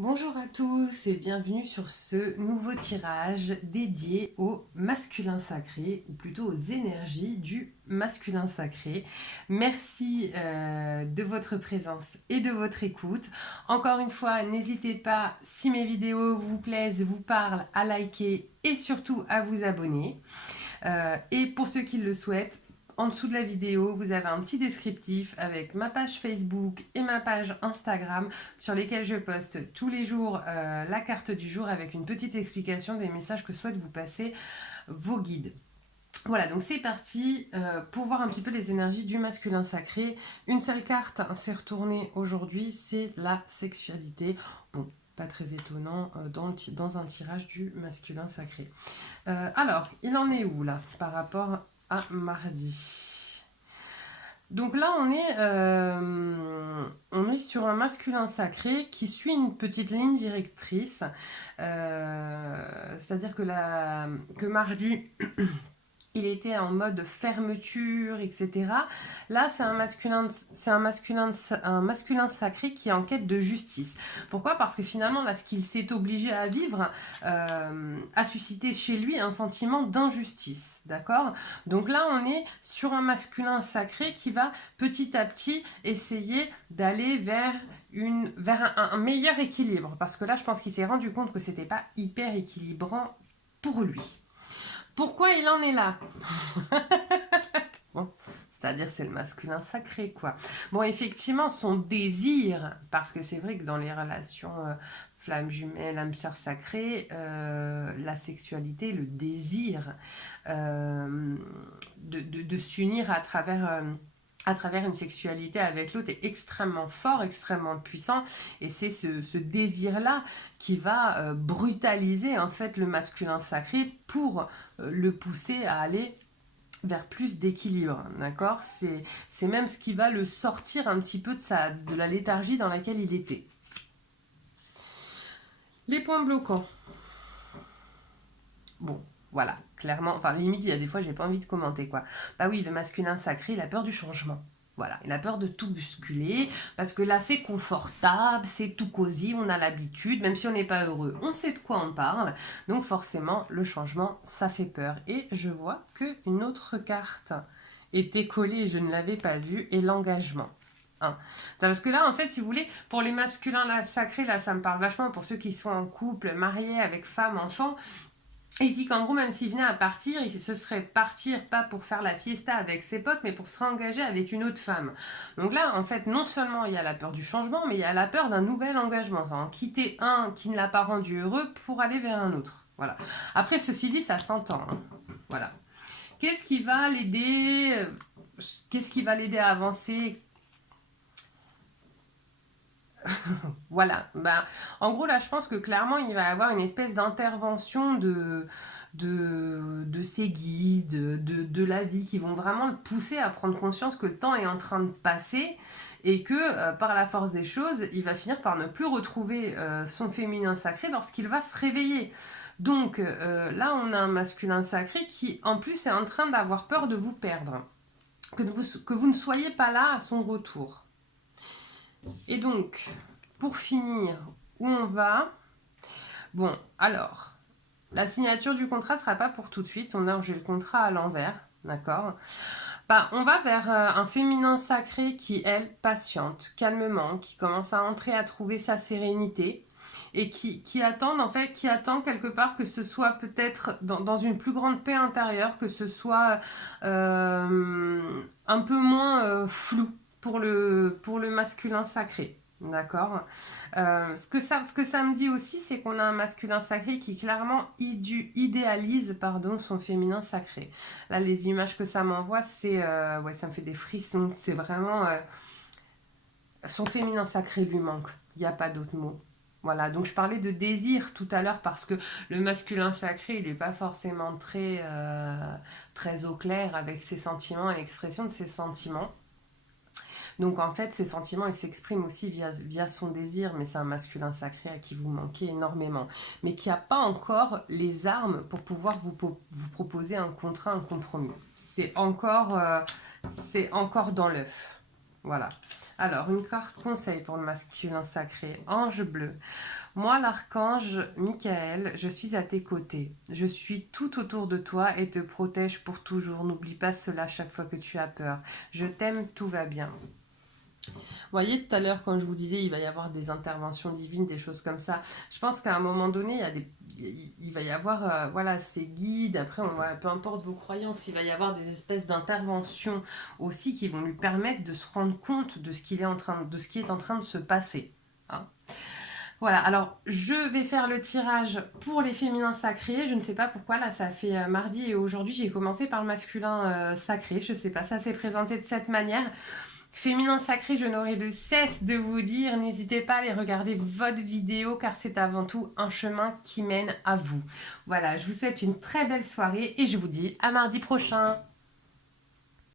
Bonjour à tous et bienvenue sur ce nouveau tirage dédié au masculin sacré, ou plutôt aux énergies du masculin sacré. Merci de votre présence et de votre écoute. Encore une fois, n'hésitez pas, si mes vidéos vous plaisent, vous parlent, à liker et surtout à vous abonner. Et pour ceux qui le souhaitent, en dessous de la vidéo, vous avez un petit descriptif avec ma page Facebook et ma page Instagram sur lesquelles je poste tous les jours la carte du jour avec une petite explication des messages que souhaitent vous passer vos guides. Voilà, donc c'est parti pour voir un petit peu les énergies du masculin sacré. Une seule carte s'est retournée aujourd'hui, c'est la sexualité. Bon, pas très étonnant dans un tirage du masculin sacré. Alors, il en est où là par rapport à mardi? Donc là, on est sur un masculin sacré qui suit une petite ligne directrice. C'est-à-dire que mardi, il était en mode fermeture, etc. Là, un masculin sacré qui est en quête de justice. Pourquoi? Parce que finalement, là, ce qu'il s'est obligé à vivre a suscité chez lui un sentiment d'injustice, d'accord? Donc là, on est sur un masculin sacré qui va petit à petit essayer d'aller vers un meilleur équilibre. Parce que là, je pense qu'il s'est rendu compte que c'était pas hyper équilibrant pour lui. Pourquoi il en est là? Bon, c'est-à-dire c'est le masculin sacré, quoi. Bon, effectivement, son désir, parce que c'est vrai que dans les relations flamme jumelle, âme sœur sacrée, la sexualité, le désir de s'unir à travers une sexualité avec l'autre est extrêmement fort, extrêmement puissant, et c'est ce désir-là qui va brutaliser en fait le masculin sacré pour le pousser à aller vers plus d'équilibre, d'accord? C'est même ce qui va le sortir un petit peu de la léthargie dans laquelle il était. Les points bloquants. Bon, voilà, clairement, enfin limite, il y a des fois, j'ai pas envie de commenter, quoi. Bah oui, le masculin sacré, il a peur du changement. Voilà, il a peur de tout bousculer, parce que là, c'est confortable, c'est tout cosy, on a l'habitude, même si on n'est pas heureux, on sait de quoi on parle. Donc forcément, le changement, ça fait peur. Et je vois qu'une autre carte était collée, je ne l'avais pas vue, et l'engagement. Hein. Parce que là, en fait, si vous voulez, pour les masculins là, sacrés, là, ça me parle vachement, pour ceux qui sont en couple, mariés, avec femme, enfant, il dit qu'en gros, même s'il venait à partir, ce serait partir pas pour faire la fiesta avec ses potes, mais pour se réengager avec une autre femme. Donc là, en fait, non seulement il y a la peur du changement, mais il y a la peur d'un nouvel engagement. Enfin, quitter un qui ne l'a pas rendu heureux pour aller vers un autre. Voilà. Après, ceci dit, ça s'entend. Hein. Voilà. Qu'est-ce qui va l'aider Qu'est-ce qui va l'aider à avancer? Voilà. Ben, en gros, là, je pense que clairement, il va y avoir une espèce d'intervention de ses guides, de la vie, qui vont vraiment le pousser à prendre conscience que le temps est en train de passer et que par la force des choses, il va finir par ne plus retrouver son féminin sacré lorsqu'il va se réveiller. Donc là, on a un masculin sacré qui, en plus, est en train d'avoir peur de vous perdre, que vous ne soyez pas là à son retour. Et donc, pour finir, où on va? Bon, alors, la signature du contrat ne sera pas pour tout de suite. J'ai le contrat à l'envers, d'accord? Bah, on va vers un féminin sacré qui, elle, patiente, calmement, qui commence à entrer à trouver sa sérénité et qui attend, en fait, qui attend quelque part que ce soit peut-être dans une plus grande paix intérieure, que ce soit un peu moins flou pour le masculin sacré. D'accord. Ce que ça me dit aussi, c'est qu'on a un masculin sacré qui clairement idéalise son féminin sacré. Là, les images que ça m'envoie, ouais, ça me fait des frissons. C'est vraiment son féminin sacré lui manque. Il n'y a pas d'autre mot. Voilà, donc je parlais de désir tout à l'heure parce que le masculin sacré, il n'est pas forcément très au clair avec ses sentiments et l'expression de ses sentiments. Donc en fait, ces sentiments, ils s'expriment aussi via son désir, mais c'est un masculin sacré à qui vous manquez énormément, mais qui n'a pas encore les armes pour pouvoir vous proposer un contrat, un compromis. C'est encore dans l'œuf. Voilà. Alors, une carte conseil pour le masculin sacré, ange bleu. Moi, l'archange Michael, je suis à tes côtés. Je suis tout autour de toi et te protège pour toujours. N'oublie pas cela chaque fois que tu as peur. Je t'aime, tout va bien. Vous voyez tout à l'heure quand je vous disais il va y avoir des interventions divines, des choses comme ça. Je pense qu'à un moment donné, il va y avoir voilà, ces guides. Après, voilà, peu importe vos croyances, il va y avoir des espèces d'interventions aussi qui vont lui permettre de se rendre compte de ce qu'il est en train, de ce qui est en train de se passer. Hein. Voilà, alors je vais faire le tirage pour les féminins sacrés. Je ne sais pas pourquoi, là ça fait mardi et aujourd'hui j'ai commencé par le masculin sacré. Je ne sais pas, ça s'est présenté de cette manière. Féminin sacré, je n'aurai de cesse de vous dire, n'hésitez pas à aller regarder votre vidéo car c'est avant tout un chemin qui mène à vous. Voilà, je vous souhaite une très belle soirée et je vous dis à mardi prochain.